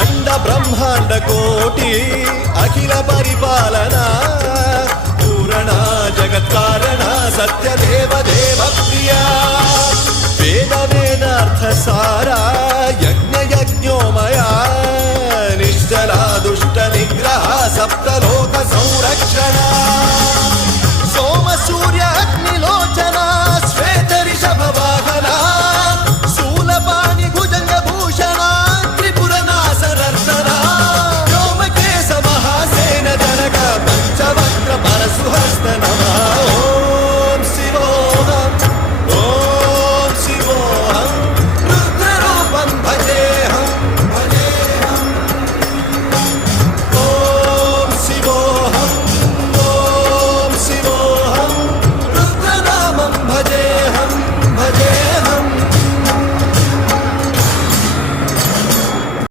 అండ బ్రహ్మాండ కోటి అఖిల పరిపాలన పూరణ జగత్కారణ సత్యదేవ దేవ ప్రియ వేద వేదార్థ సారా